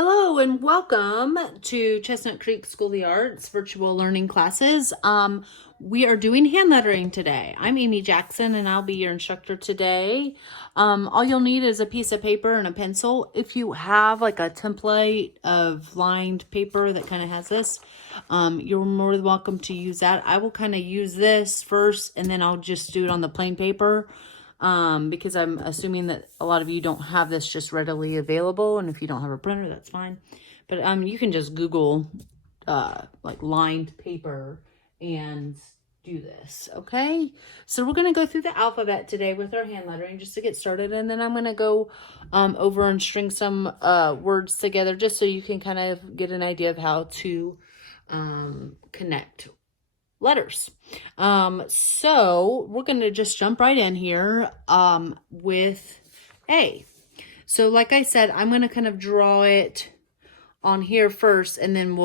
Hello and welcome to Chestnut Creek School of the Arts virtual learning classes. We are doing hand lettering today. I'm Amy Jackson and I'll be your instructor today. All you'll need is a piece of paper and a pencil. If you have like a template of lined paper that kind of has this, you're more than welcome to use that. I will kind of use this first and then I'll just do it on the plain paper. Because I'm assuming that a lot of you don't have this just readily available, and if you don't have a printer, that's fine. But you can just Google like lined paper and do this. Okay, so we're going to go through the alphabet today with our hand lettering just to get started, and then I'm going to go over and string some words together just so you can kind of get an idea of how to connect letters. So we're going to just jump right in here with A. So like I said, I'm going to kind of draw it on here first, and then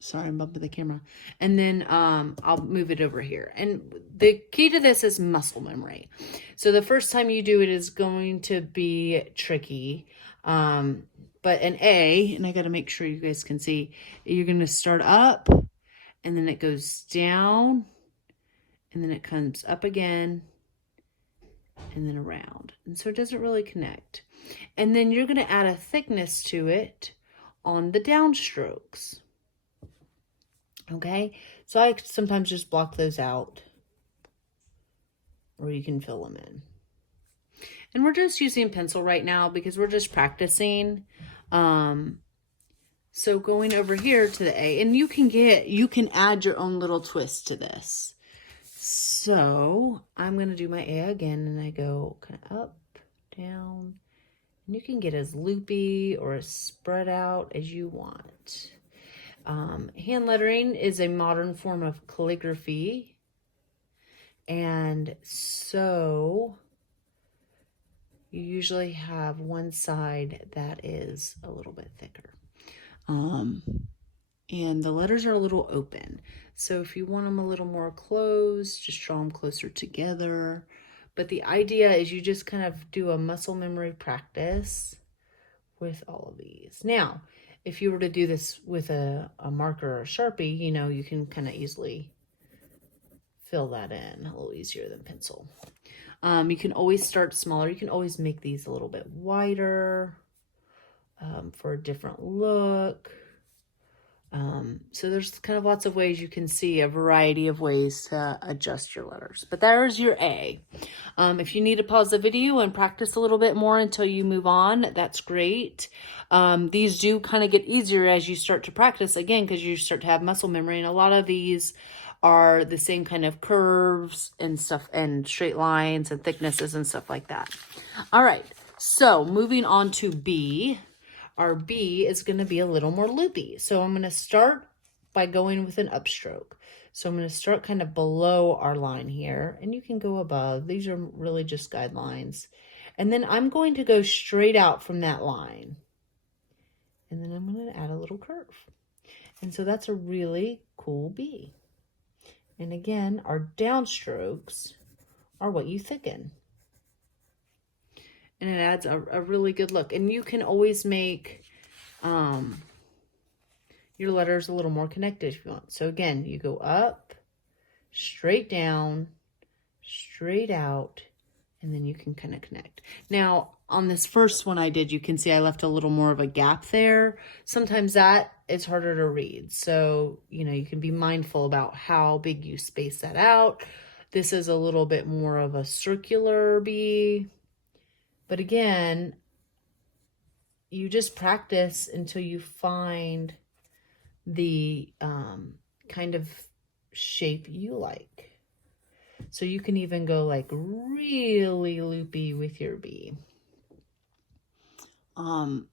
sorry, I'm bumping the camera, and then I'll move it over here. And the key to this is muscle memory. So the first time you do it is going to be tricky. But an A, and I got to make sure you guys can see, you're going to start up, and then it goes down, and then it comes up again, and then around. And so it doesn't really connect. And then you're going to add a thickness to it on the downstrokes. Okay? So I sometimes just block those out, or you can fill them in. And we're just using pencil right now because we're just practicing. So going over here to the A, and you can add your own little twist to this. So I'm going to do my A again, and I go kind of up, down, and you can get as loopy or as spread out as you want. Hand lettering is a modern form of calligraphy, and so you usually have one side that is a little bit thicker. And the letters are a little open. So if you want them a little more closed, just draw them closer together. But the idea is you just kind of do a muscle memory practice with all of these. Now, if you were to do this with a marker or a Sharpie, you can kind of easily fill that in a little easier than pencil. You can always start smaller. You can always make these a little bit wider. For a different look. So there's kind of lots of ways you can see a variety of ways to adjust your letters. But there's your A. If you need to pause the video and practice a little bit more until you move on, that's great. These do kind of get easier as you start to practice again because you start to have muscle memory, and a lot of these are the same kind of curves and stuff and straight lines and thicknesses and stuff like that. All right, so moving on to B. Our B is going to be a little more loopy. So I'm going to start by going with an upstroke. So I'm going to start kind of below our line here, and you can go above. These are really just guidelines. And then I'm going to go straight out from that line. And then I'm going to add a little curve. And so that's a really cool B. And again, our downstrokes are what you thicken. And it adds a really good look. And you can always make your letters a little more connected if you want. So again, you go up, straight down, straight out, and then you can kind of connect. Now, on this first one I did, you can see I left a little more of a gap there. Sometimes that is harder to read. So, you can be mindful about how big you space that out. This is a little bit more of a circular B. But again, you just practice until you find the kind of shape you like. So you can even go like really loopy with your B. And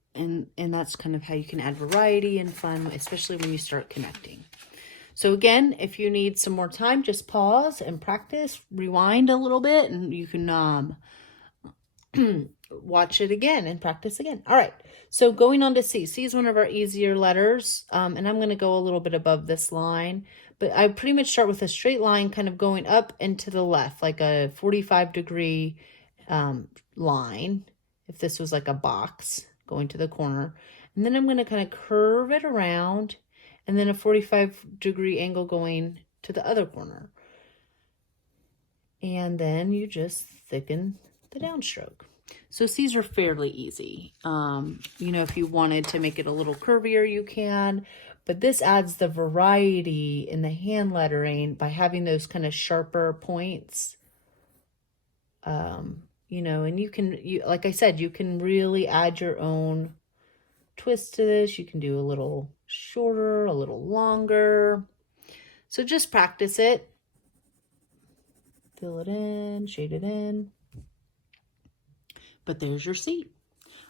that's kind of how you can add variety and fun, especially when you start connecting. So again, if you need some more time, just pause and practice, rewind a little bit, and you can watch it again and practice again. All right, so going on to C. C is one of our easier letters, and I'm going to go a little bit above this line, but I pretty much start with a straight line kind of going up and to the left, like a 45-degree line, if this was like a box going to the corner. And then I'm going to kind of curve it around, and then a 45-degree angle going to the other corner. And then you just thicken the downstroke. So C's are fairly easy. You know, if you wanted to make it a little curvier, you can. But this adds the variety in the hand lettering by having those kind of sharper points. You know, and like I said, you can really add your own twist to this. You can do a little shorter, a little longer. So just practice it. Fill it in, shade it in. But there's your C.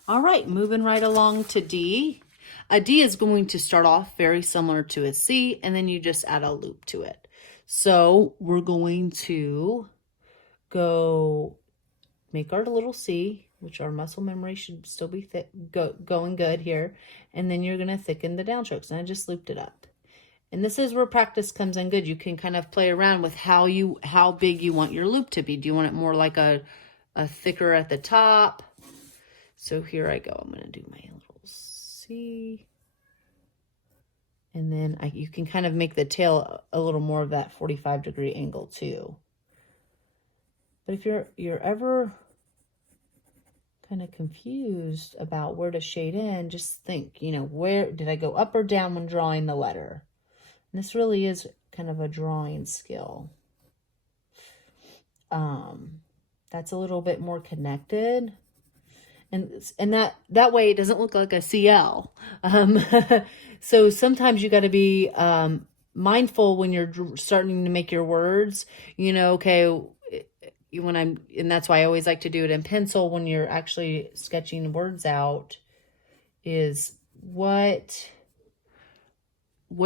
All right, moving right along to D. A D is going to start off very similar to a C, and then you just add a loop to it. So we're going to go make our little C, which our muscle memory should still be going good here. And then you're going to thicken the downstrokes. And I just looped it up. And this is where practice comes in good. You can kind of play around with how big you want your loop to be. Do you want it more like a thicker at the top? So here I go. I'm going to do my little C. And then you can kind of make the tail a little more of that 45-degree angle too. But if you're ever kind of confused about where to shade in, just think, you know, where did I go up or down when drawing the letter? And this really is kind of a drawing skill. That's a little bit more connected. And that way it doesn't look like a CL. So sometimes you got to be mindful when you're starting to make your words, you know, okay, and that's why I always like to do it in pencil when you're actually sketching words out, is what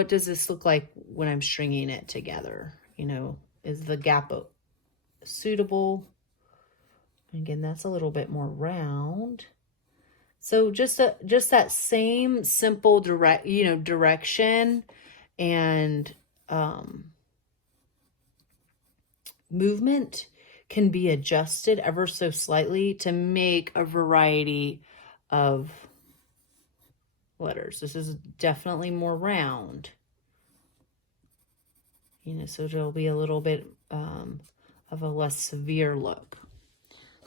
does this look like when I'm stringing it together? You know, is the gap suitable? Again, that's a little bit more round. So just that same simple direction and movement can be adjusted ever so slightly to make a variety of letters. This is definitely more round. You know, so it'll be a little bit of a less severe look.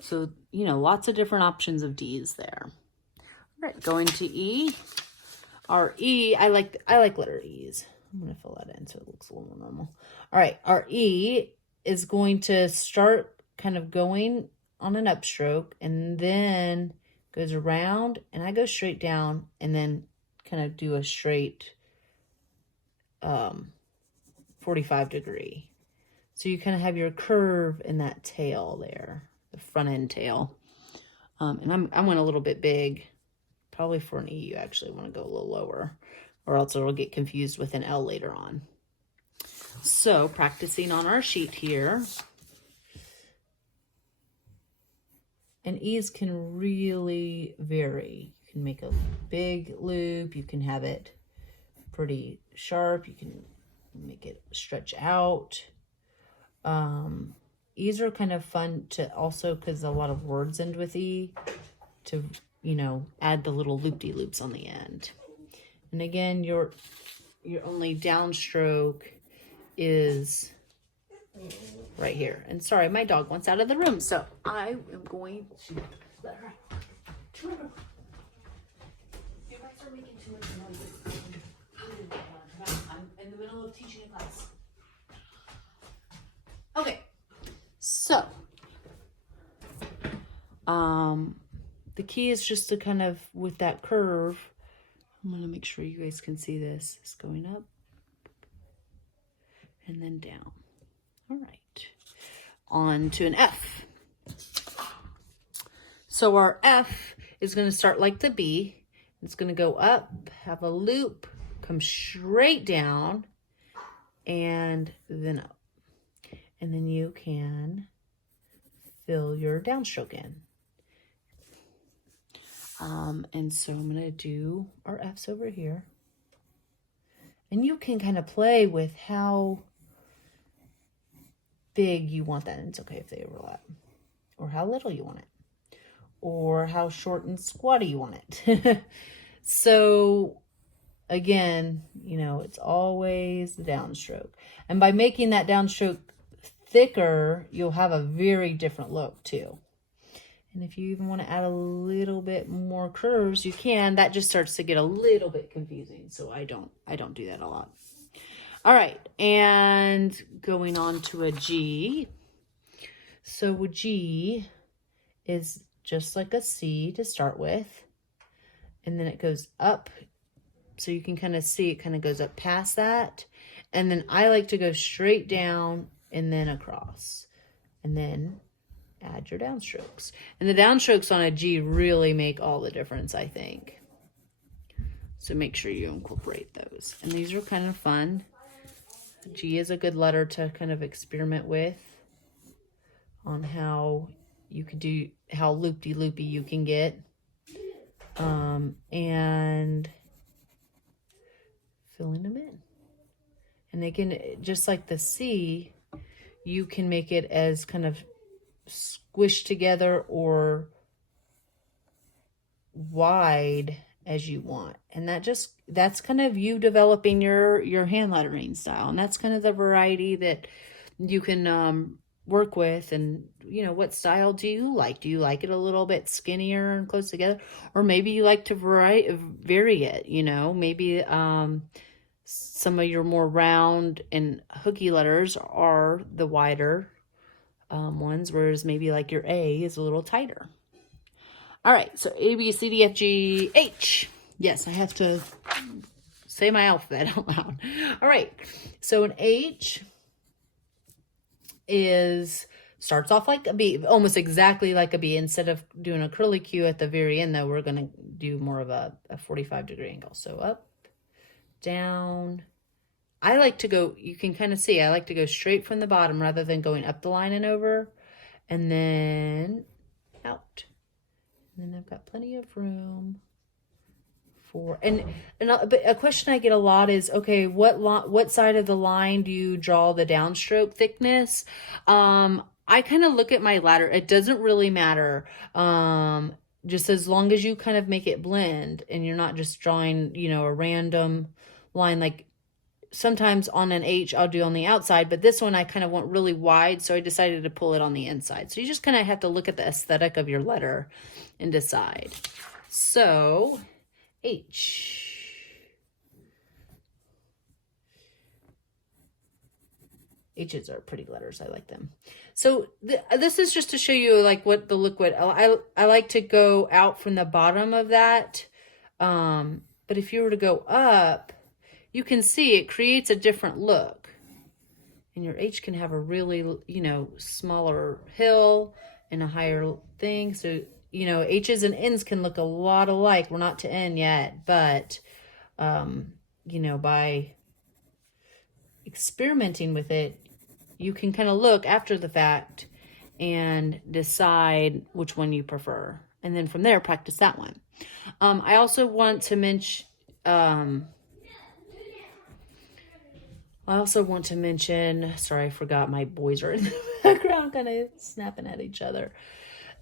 So, you know, lots of different options of D's there. All right, going to E. Our E, I like letter E's. I'm going to fill that in so it looks a little more normal. All right, our E is going to start kind of going on an upstroke and then goes around, and I go straight down and then kind of do a straight 45-degree. So you kind of have your curve in that tail there, the front end tail. And I went a little bit big. Probably for an E, you actually want to go a little lower, or else it'll get confused with an L later on. So practicing on our sheet here. And E's can really vary. You can make a big loop. You can have it pretty sharp. You can make it stretch out. E's are kind of fun to also, because a lot of words end with E, to, you know, add the little loop-de-loops on the end. And again, your only downstroke is right here. And sorry, my dog wants out of the room, so I am going to let her out. You guys are making too much noise. I'm in the middle of teaching a class. Okay, so the key is just to kind of, with that curve, I'm going to make sure you guys can see this. It's going up and then down. All right, on to an F. So our F is going to start like the B. It's going to go up, have a loop, come straight down, and then up. And then you can fill your downstroke in. And so I'm going to do our F's over here. And you can kind of play with how big you want that. And it's okay if they overlap. Or how little you want it. Or how short and squatty you want it. So again, you know, it's always the downstroke. And by making that downstroke thicker, you'll have a very different look too. And if you even want to add a little bit more curves, you can. That just starts to get a little bit confusing. So I don't do that a lot. All right, and going on to a G. So a G is just like a C to start with. And then it goes up. So you can kind of see it kind of goes up past that. And then I like to go straight down and then across. And then add your downstrokes. And the downstrokes on a G really make all the difference, I think. So make sure you incorporate those. And these are kind of fun. G is a good letter to kind of experiment with on how you could do, how loopy you can get. And filling them in. And again, just like the C, you can make it as kind of squished together or wide as you want. And that's kind of you developing your hand lettering style. And that's kind of the variety that you can work with. And you know, what style do you like? Do you like it a little bit skinnier and close together? Or maybe you like to vary it, you know, maybe some of your more round and hooky letters are the wider ones, whereas maybe like your A is a little tighter. All right, so A, B, C, D, F, G, H. Yes, I have to say my alphabet out loud. All right, so an H starts off like a B, almost exactly like a B. Instead of doing a curly Q at the very end, though, we're going to do more of a 45-degree angle. So up, down. I like to go, you can kind of see, I like to go straight from the bottom rather than going up the line and over, and then out. And then I've got plenty of room for, and a question I get a lot is, okay, what side of the line do you draw the downstroke thickness? I kind of look at my ladder. It doesn't really matter. Just as long as you kind of make it blend and you're not just drawing, you know, a random line. Like sometimes on an H I'll do on the outside, but this one I kind of want really wide, so I decided to pull it on the inside. So you just kind of have to look at the aesthetic of your letter and decide. So H. H's are pretty letters. I like them. So this is just to show you like what the liquid, I like to go out from the bottom of that. But if you were to go up, you can see it creates a different look. And your H can have a really, you know, smaller hill and a higher thing. So, you know, H's and N's can look a lot alike. We're not to N yet, but, you know, by experimenting with it, you can kind of look after the fact and decide which one you prefer. And then from there, practice that one. I also want to mention, sorry, I forgot my boys are in the background kind of snapping at each other.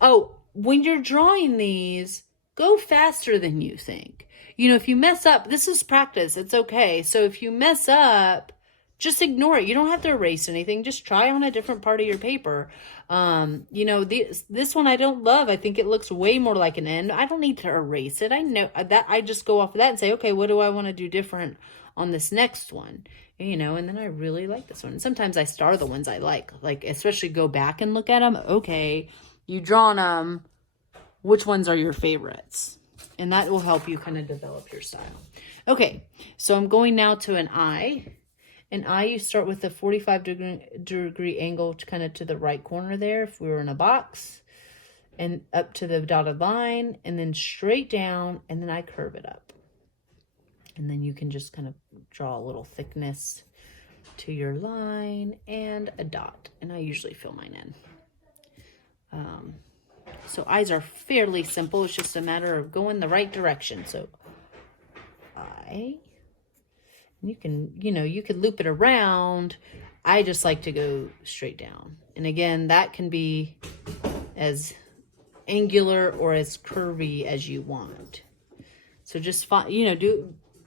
Oh, when you're drawing these, go faster than you think. You know, if you mess up, this is practice. It's okay. So if you mess up, just ignore it. You don't have to erase anything. Just try on a different part of your paper. You know, this one I don't love. I think it looks way more like an N. I don't need to erase it. I know that. I just go off of that and say, okay, what do I want to do different on this next one? You know, and then I really like this one. Sometimes I star the ones I like especially go back and look at them. Okay, you drawn them. Which ones are your favorites? And that will help you kind of develop your style. Okay, so I'm going now to an I. An I, you start with a 45-degree angle to kind of to the right corner there if we were in a box. And up to the dotted line. And then straight down. And then I curve it up. And then you can just kind of draw a little thickness to your line and a dot. And I usually fill mine in. So eyes are fairly simple. It's just a matter of going the right direction. So I, you can, you know, you could loop it around. I just like to go straight down. And again, that can be as angular or as curvy as you want. So just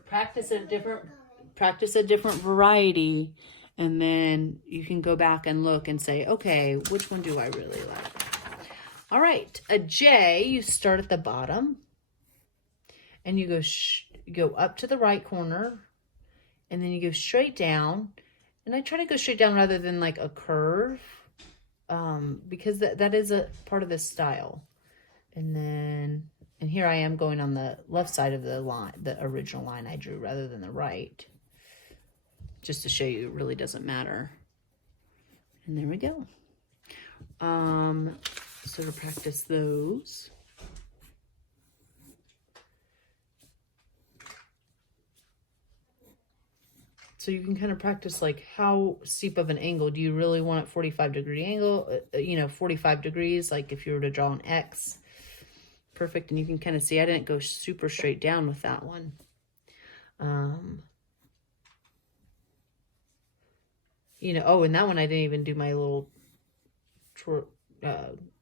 practice a different variety, and then you can go back and look and say, okay, which one do I really like? All right, a J, you start at the bottom and you go up to the right corner, and then you go straight down. And I try to go straight down rather than like a curve, because that is a part of the style. And here I am going on the left side of the line, the original line I drew, rather than the right, just to show you it really doesn't matter. And there we go. So to practice those. So you can kind of practice like how steep of an angle do you really want? 45-degree angle, 45 degrees, like if you were to draw an X. Perfect. And you can kind of see I didn't go super straight down with that one. And that one I didn't even do my little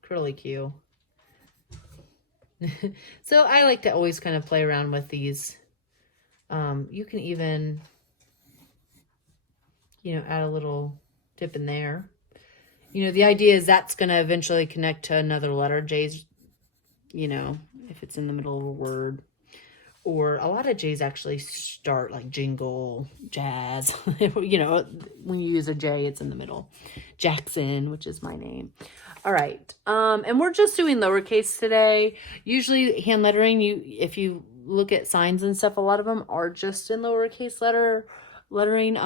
curly Q. So I like to always kind of play around with these. You can even, add a little dip in there. The idea is that's going to eventually connect to another letter. J's, if it's in the middle of a word. Or a lot of J's actually start like jingle, jazz. When you use a J, it's in the middle. Jackson, which is my name. All right. And we're just doing lowercase today. Usually hand lettering, if you look at signs and stuff, a lot of them are just in lowercase lettering.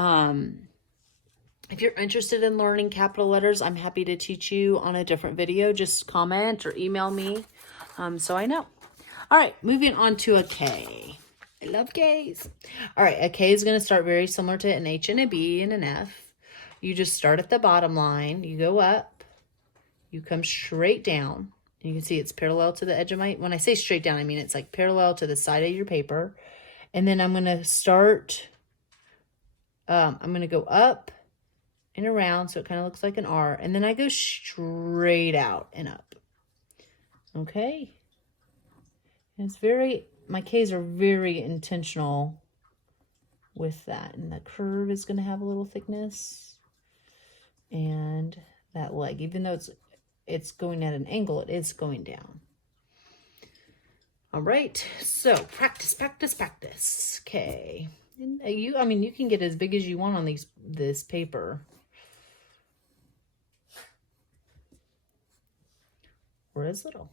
If you're interested in learning capital letters, I'm happy to teach you on a different video. Just comment or email me so I know. All right, moving on to a K. I love Ks. All right, a K is going to start very similar to an H and a B and an F. You just start at the bottom line. You go up. You come straight down. You can see it's parallel to the edge of when I say straight down, I mean it's like parallel to the side of your paper. And then I'm going to start, I'm going to go up and around so it kind of looks like an R. And then I go straight out and up. Okay. And my K's are very intentional with that. And the curve is going to have a little thickness. And that leg, even though it's going at an angle, it is going down. All right, so practice. Okay. And you can get as big as you want on this paper. Or as little.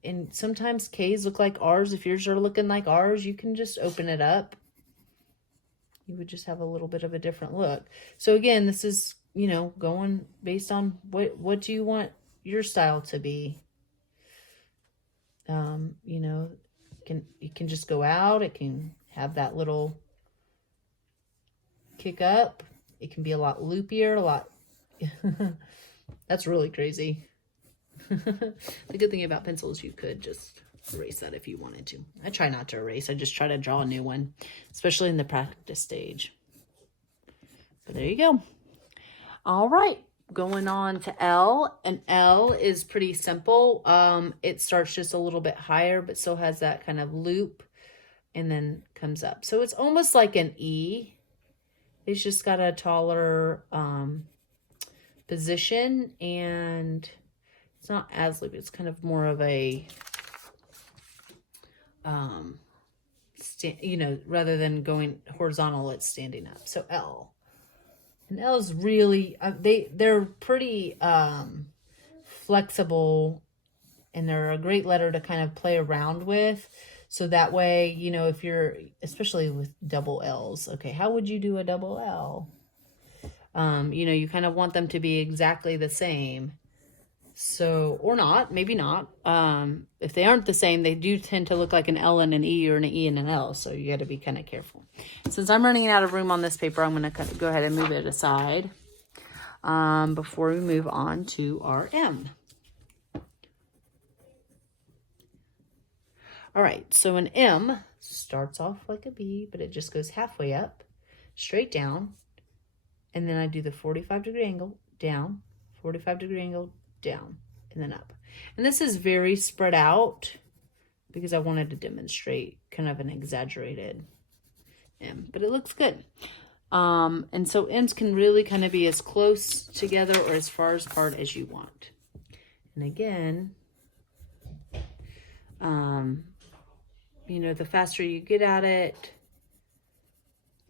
And sometimes K's look like R's. If yours are looking like R's, you can just open it up. You would just have a little bit of a different look. So again, this is, going based on what do you want your style to be. You can just go out. It can have that little kick up. It can be a lot loopier, that's really crazy. The good thing about pencils, you could just erase that if you wanted to. I try not to erase. I just try to draw a new one, especially in the practice stage. But there you go. All right, going on to L. And L is pretty simple. It starts just a little bit higher, but still has that kind of loop and then comes up. So it's almost like an E. It's just got a taller position, and it's not as loopy. It's kind of more of a, rather than going horizontal, it's standing up. So L. And L is really, they're pretty flexible, and they're a great letter to kind of play around with. So that way, if you're, especially with double L's, okay, how would you do a double L? You kind of want them to be exactly the same. So, or not, maybe not. If they aren't the same, they do tend to look like an L and an E or an E and an L. So you got to be kind of careful. Since I'm running out of room on this paper, I'm going to go ahead and move it aside before we move on to our M. All right, so an M starts off like a B, but it just goes halfway up, straight down, and then I do the 45-degree angle, down, 45-degree angle, down. and then up. And this is very spread out because I wanted to demonstrate kind of an exaggerated M, but it looks good. And so M's can really kind of be as close together or as far apart as you want. And again, you know, the faster you get at it,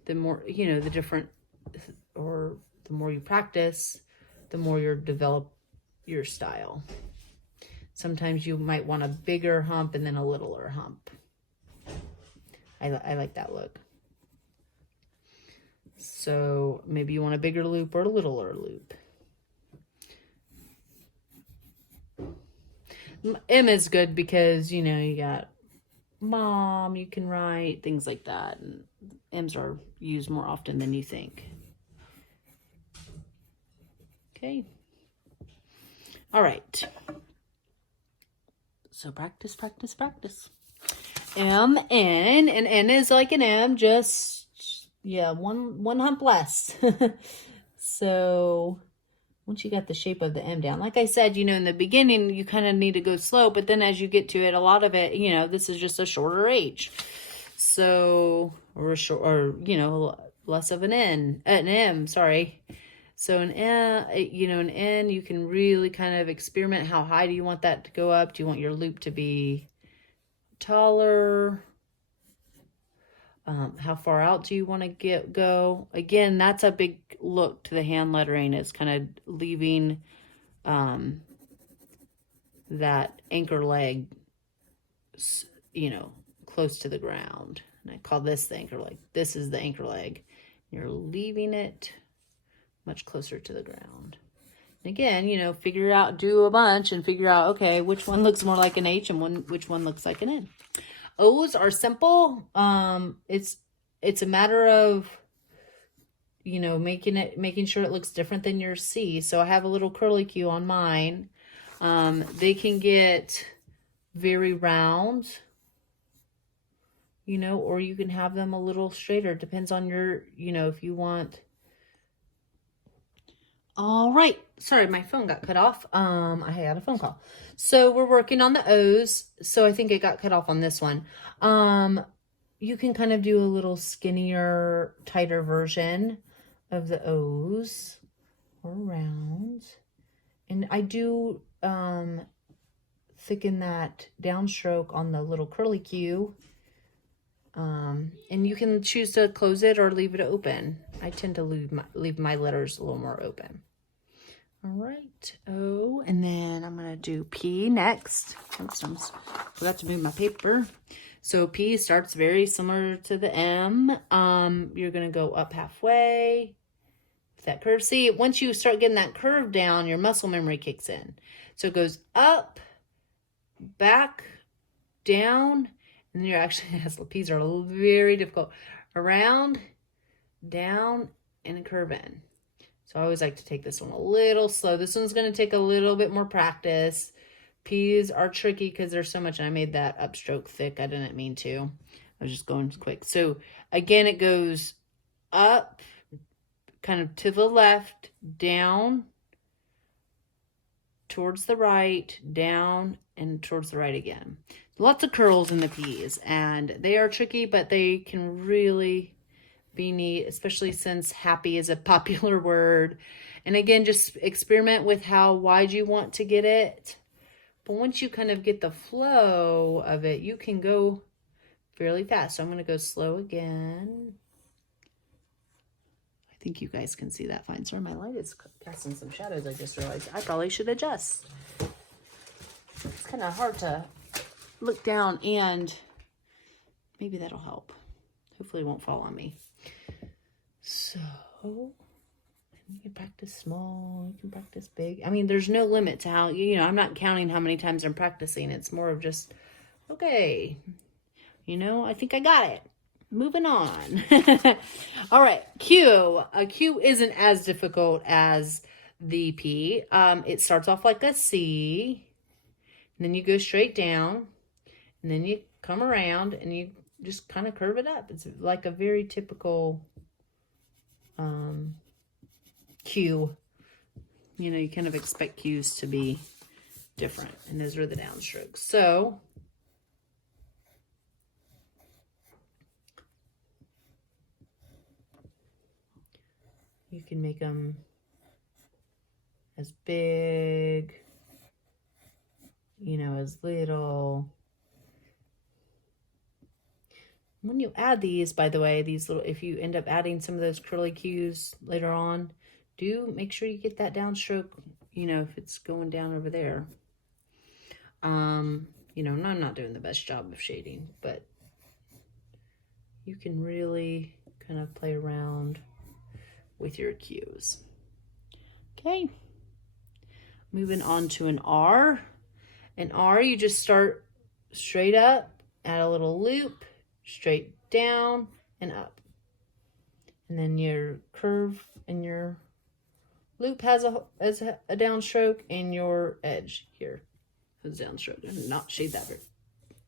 the more, you know, the different, or the more you practice, the more you develop your style. Sometimes you might want a bigger hump and then a littler hump. I like that look. So maybe you want a bigger loop or a littler loop. M is good because, you know, you got mom, you can write, things like that. And M's are used more often than you think. Okay. All right. So practice, practice, practice. M, N, and N is like an M, just, yeah, one hump less. So once you got the shape of the M down, like I said, you know, in the beginning, you kind of need to go slow, but then as you get to it, a lot of it, you know, this is just a shorter H. So, or you know, less of an M, sorry. So an N, you know, an N, you can really kind of experiment. How high do you want that to go up? Do you want your loop to be taller? How far out do you want to go? Again, that's a big look to the hand lettering. It's kind of leaving that anchor leg, you know, close to the ground. And I call this the anchor leg. This is the anchor leg. You're leaving it much closer to the ground. And again, you know, figure out, do a bunch and figure out, okay, which one looks more like an H and which one looks like an N. O's are simple. It's a matter of, you know, making sure it looks different than your C. So I have a little curly Q on mine. They can get very round, you know, or you can have them a little straighter. Depends on your, you know, if you want. All right. Sorry, my phone got cut off. I had a phone call. So we're working on the O's. So I think it got cut off on this one. You can kind of do a little skinnier, tighter version of the O's or round. And I do thicken that downstroke on the little curly Q. And you can choose to close it or leave it open. I tend to leave my letters a little more open. All right, O, and then I'm going to do P next. Oops, I forgot to move my paper. So P starts very similar to the M. You're going to go up halfway with that curve. See, once you start getting that curve down, your muscle memory kicks in. So it goes up, back, down, and then you're actually, P's are very difficult. Around, down, and curve in. So I always like to take this one a little slow. This one's going to take a little bit more practice. P's are tricky because there's so much. And I made that upstroke thick. I didn't mean to. I was just going quick. So again, it goes up, kind of to the left, down, towards the right, down, and towards the right again. Lots of curls in the P's. And they are tricky, but they can really be neat, especially since happy is a popular word. And again, just experiment with how wide you want to get it. But once you kind of get the flow of it, you can go fairly fast. So I'm going to go slow again. I think you guys can see that fine. Sorry, my light is casting some shadows. I just realized I probably should adjust. It's kind of hard to look down, and maybe that'll help. Hopefully it won't fall on me. So you can practice small, you can practice big. I mean, there's no limit to how, you know, I'm not counting how many times I'm practicing. It's more of just, okay, you know, I think I got it. Moving on. All right, Q. A Q isn't as difficult as the P. It starts off like a C, and then you go straight down, and then you come around, and you just kind of curve it up. It's like a very typical Q. You know, you kind of expect Qs to be different, and those are the downstrokes. So you can make them as big, you know, as little. When you add these, by the way, these little, if you end up adding some of those curly cues later on, do make sure you get that downstroke, you know, if it's going down over there. You know, I'm not doing the best job of shading, but you can really kind of play around with your cues. Okay. Moving on to an R. An R, you just start straight up, add a little loop, straight down and up. And then your curve and your loop has a downstroke, and your edge here has a downstroke. And not shade that very.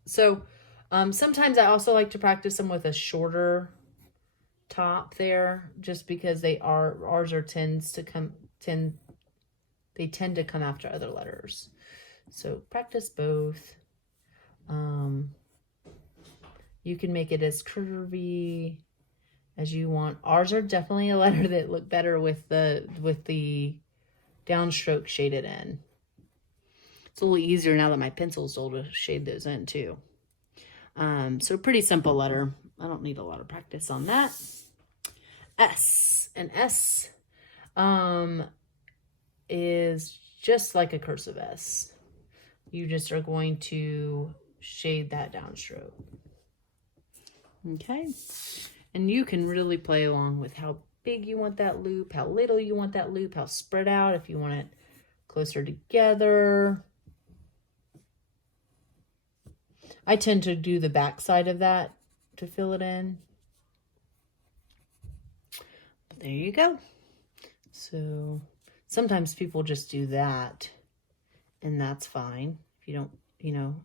So sometimes I also like to practice them with a shorter top there, just because ours tend to come after other letters. So practice both. You can make it as curvy as you want. Ours are definitely a letter that look better with the downstroke shaded in. It's a little easier now that my pencil's dull to shade those in too. So pretty simple letter. I don't need a lot of practice on that. S. An S is just like a cursive S. You just are going to shade that downstroke. Okay. And you can really play along with how big you want that loop, how little you want that loop, how spread out, if you want it closer together. I tend to do the back side of that to fill it in. But there you go. So sometimes people just do that, and that's fine. If you don't, you know,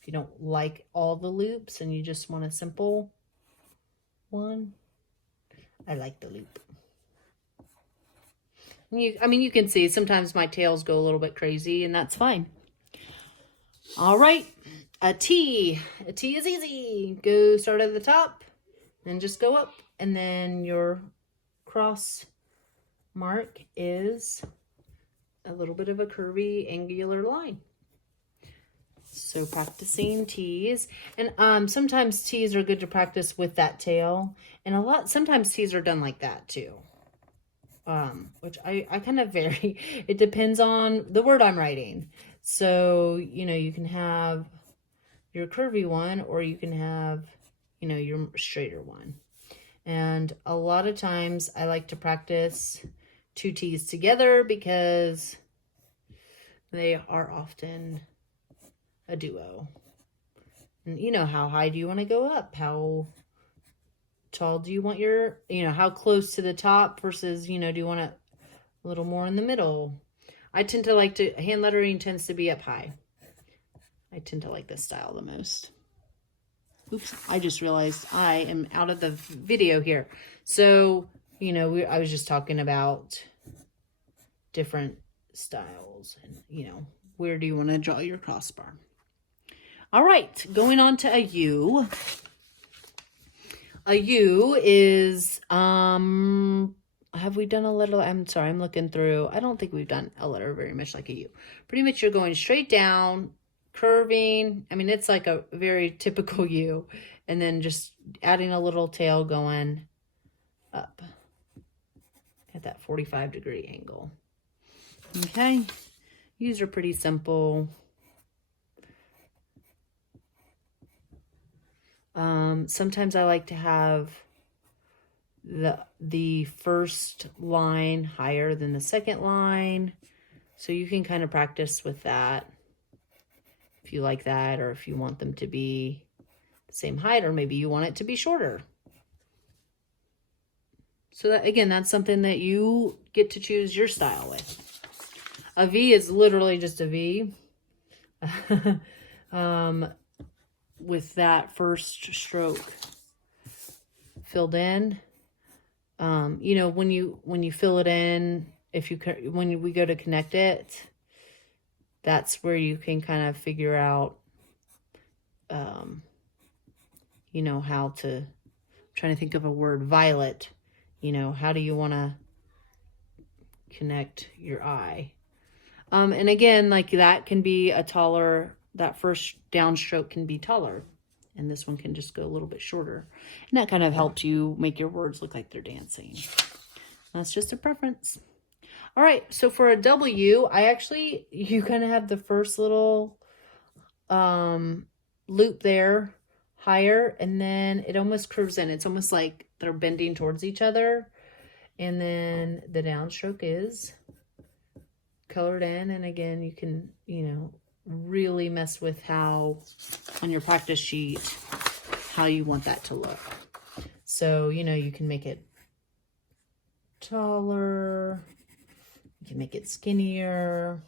if you don't like all the loops and you just want a simple one, I like the loop. I mean, you can see sometimes my tails go a little bit crazy, and that's fine. All right, a T. A T is easy. Go start at the top and just go up, and then your cross mark is a little bit of a curvy angular line. So practicing T's, and sometimes T's are good to practice with that tail, and sometimes T's are done like that too, which I kind of vary. It depends on the word I'm writing. So, you know, you can have your curvy one, or you can have, you know, your straighter one. And a lot of times I like to practice two T's together because they are often a duo. And you know, how high do you want to go up? How tall do you want your, you know, how close to the top versus, you know, do you want it a little more in the middle? I tend to like to, hand lettering tends to be up high. I tend to like this style the most. Oops, I just realized I am out of the video here. So, you know, I was just talking about different styles and, you know, where do you want to draw your crossbar? All right, going on to a U. A U is, have we done a letter? I'm sorry, I'm looking through. I don't think we've done a letter very much like a U. Pretty much you're going straight down, curving. I mean, it's like a very typical U. And then just adding a little tail going up at that 45-degree angle. Okay, U's are pretty simple. Sometimes I like to have the first line higher than the second line. So you can kind of practice with that if you like that, or if you want them to be the same height, or maybe you want it to be shorter. So that, again, that's something that you get to choose your style with. A V is literally just a V. With that first stroke filled in. You know, when you fill it in, when we go to connect it, that's where you can kind of figure out, you know, how to, I'm trying to think of a word, violet, you know, how do you want to connect your eye? And again, like that can be a taller, that first downstroke can be taller. And this one can just go a little bit shorter. And that kind of helps you make your words look like they're dancing. That's just a preference. All right, so for a W, you kind of have the first little loop there higher, and then it almost curves in. It's almost like they're bending towards each other. And then the downstroke is colored in. And again, you can, you know, really mess with how, on your practice sheet, how you want that to look. So, you know, you can make it taller, you can make it skinnier,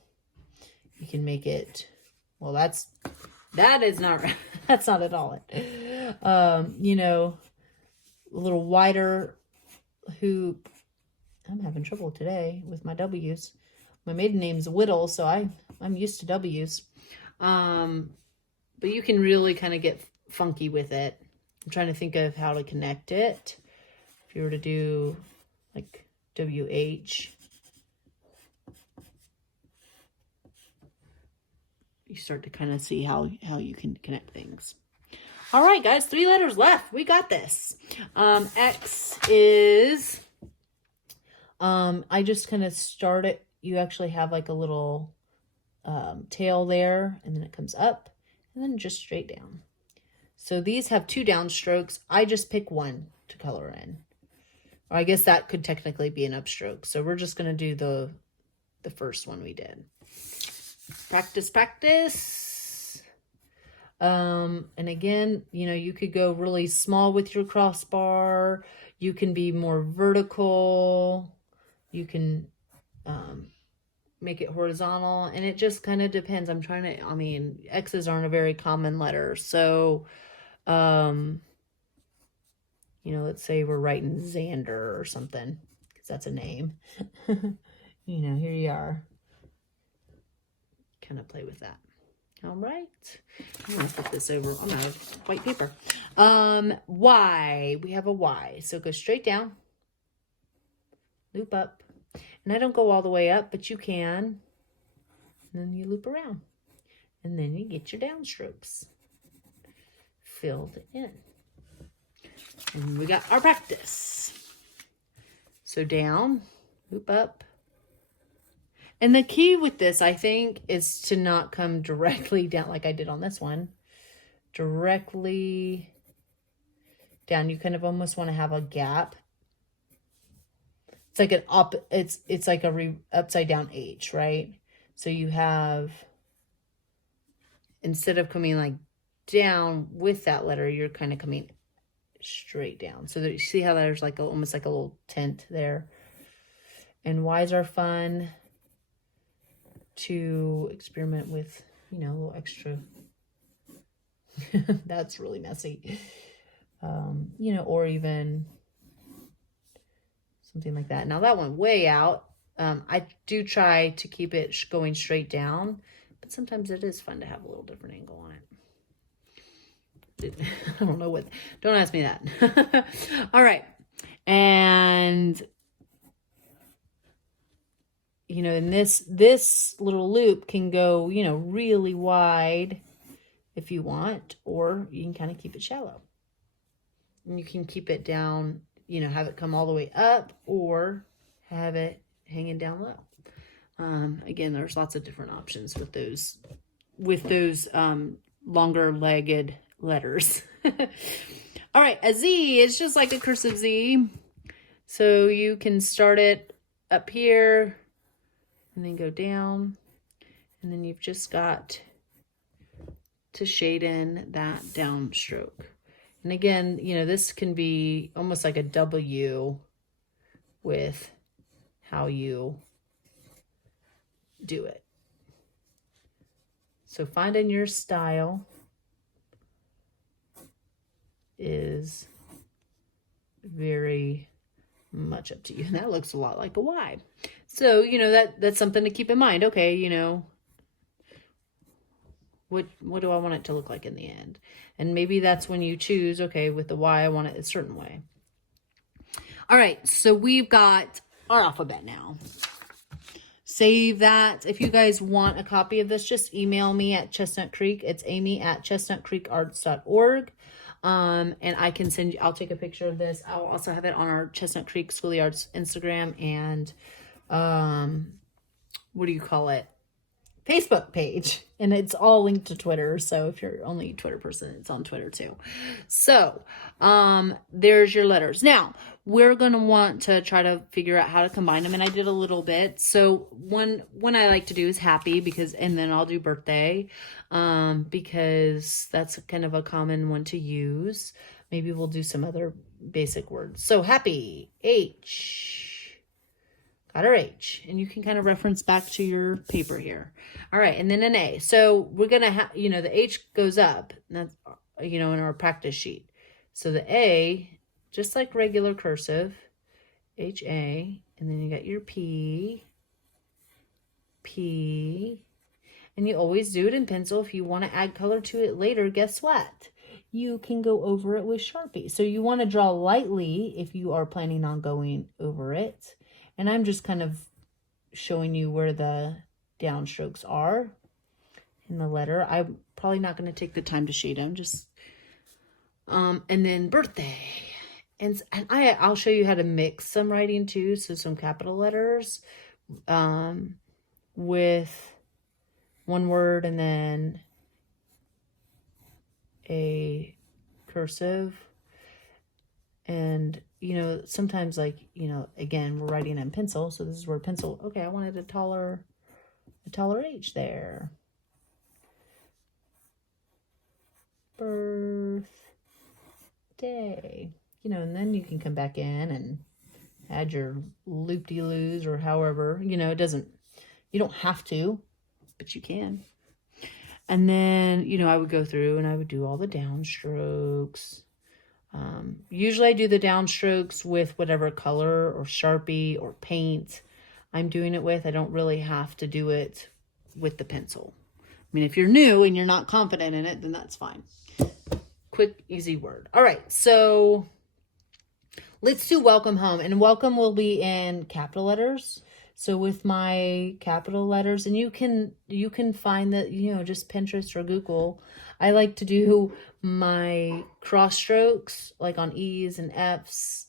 you can make it, well, that is not, that's not at all it. You know, a little wider hoop. I'm having trouble today with my W's. My maiden name's Whittle, so I'm used to W's. But you can really kind of get funky with it. I'm trying to think of how to connect it. If you were to do like WH, you start to kind of see how you can connect things. All right, guys, 3 letters left. We got this. X is, I just kind of start it. You actually have like a little tail there, and then it comes up, and then just straight down. So these have 2 downstrokes. I just pick one to color in. Or I guess that could technically be an upstroke. So we're just going to do the first one we did. Practice, practice. And again, you know, you could go really small with your crossbar. You can be more vertical. You can make it horizontal, and it just kind of depends. I mean, X's aren't a very common letter. So, you know, let's say we're writing Xander or something, because that's a name. You know, here you are. Kind of play with that. All right. I'm going to put this over. I'm out of white paper. Y. We have a Y. So go straight down. Loop up. And I don't go all the way up, but you can. And then you loop around. And then you get your downstrokes filled in. And we got our practice. So down, loop up. And the key with this, I think, is to not come directly down like I did on this one. Directly down. You kind of almost want to have a gap. It's like it's like a upside down H, right? So you have, instead of coming like down with that letter, you're kind of coming straight down. So that you see how there's like almost like a little tent there. And Y's are fun to experiment with, you know, a little extra. That's really messy. You know, or even something like that. Now that one way out. I do try to keep it going straight down, but sometimes it is fun to have a little different angle on it. I don't know what, don't ask me that. All right. And, you know, and this little loop can go, you know, really wide if you want, or you can kind of keep it shallow. And you can keep it down, you know, have it come all the way up, or have it hanging down low. Again, there's lots of different options with those longer legged letters. All right, a Z is just like a cursive Z. So you can start it up here and then go down, and then you've just got to shade in that downstroke. And again, you know, this can be almost like a W with how you do it. So finding your style is very much up to you. And that looks a lot like a Y. So, you know, that's something to keep in mind. Okay, you know, what do I want it to look like in the end? And maybe that's when you choose, okay, with the Y, I want it a certain way. All right, so we've got our alphabet now. Save that. If you guys want a copy of this, just email me at Chestnut Creek. It's amy@chestnutcreekarts.org. And I can send you, I'll take a picture of this. I'll also have it on our Chestnut Creek School of the Arts Instagram and, what do you call it? Facebook page. And it's all linked to Twitter. So if you're only a Twitter person, it's on Twitter too. So, there's your letters. Now, we're going to want to try to figure out how to combine them. And I did a little bit. So one I like to do is happy and then I'll do birthday, because that's kind of a common one to use. Maybe we'll do some other basic words. So happy, H. Got our H, and you can kind of reference back to your paper here. All right, and then an A. So we're going to have, the H goes up, and that's, in our practice sheet. So the A, just like regular cursive, H-A, and then you got your P, and you always do it in pencil. If you want to add color to it later, guess what? You can go over it with Sharpie. So you want to draw lightly if you are planning on going over it. And I'm just kind of showing you where the downstrokes are in the letter. I'm probably not going to take the time to shade them. Just, and then birthday. And I'll show you how to mix some writing too. So some capital letters with one word and then a cursive. And, sometimes again, we're writing in pencil. So this is where pencil, okay, I wanted a taller H there. Birthday, and then you can come back in and add your loop-de-loos or however, you don't have to, but you can. And then, I would go through and I would do all the downstrokes. Usually I do the downstrokes with whatever color or Sharpie or paint I'm doing it with. I don't really have to do it with the pencil. I mean, if you're new and you're not confident in it, then that's fine. Quick, easy word. All right, so let's do welcome home. And welcome will be in capital letters. So with my capital letters, and you can find that, just Pinterest or Google. I like to do my cross strokes, like on E's and F's,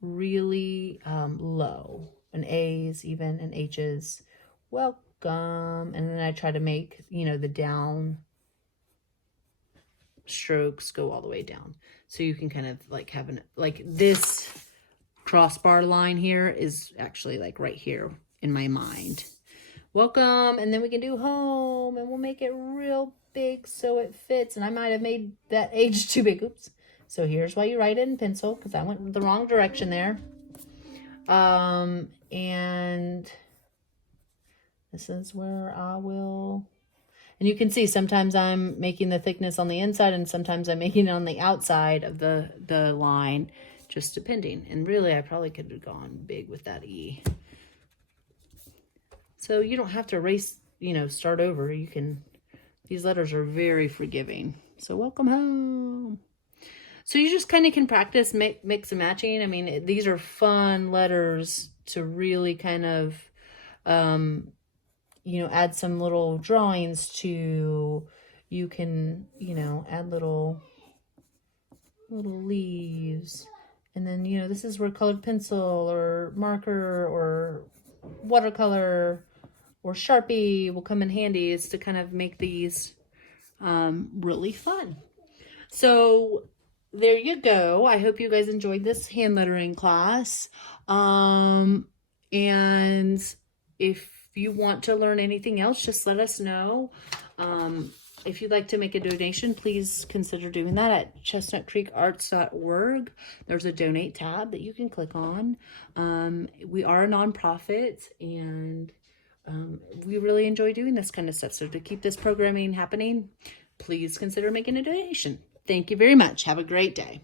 really low, and A's even, and H's. Welcome. And then I try to make, the down strokes go all the way down. So you can kind of have this crossbar line here is actually right here in my mind. Welcome, and then we can do home, and we'll make it real big so it fits. And I might have made that H too big. Oops. So here's why you write it in pencil, because I went the wrong direction there. And this is where I will, and you can see sometimes I'm making the thickness on the inside and sometimes I'm making it on the outside of the line, just depending. And really, I probably could have gone big with that E. So you don't have to erase, start over. These letters are very forgiving. So welcome home. So you just kind of can practice mix and matching. I mean, these are fun letters to really kind of, add some little drawings to. You can, add little leaves. And then, this is where colored pencil or marker or watercolor or Sharpie will come in handy, is to kind of make these really fun. So there you go. I hope you guys enjoyed this hand lettering class. And if you want to learn anything else, just let us know. If you'd like to make a donation, please consider doing that at chestnutcreekarts.org. There's a donate tab that you can click on. We are a nonprofit, and we really enjoy doing this kind of stuff. So to keep this programming happening, please consider making a donation. Thank you very much. Have a great day.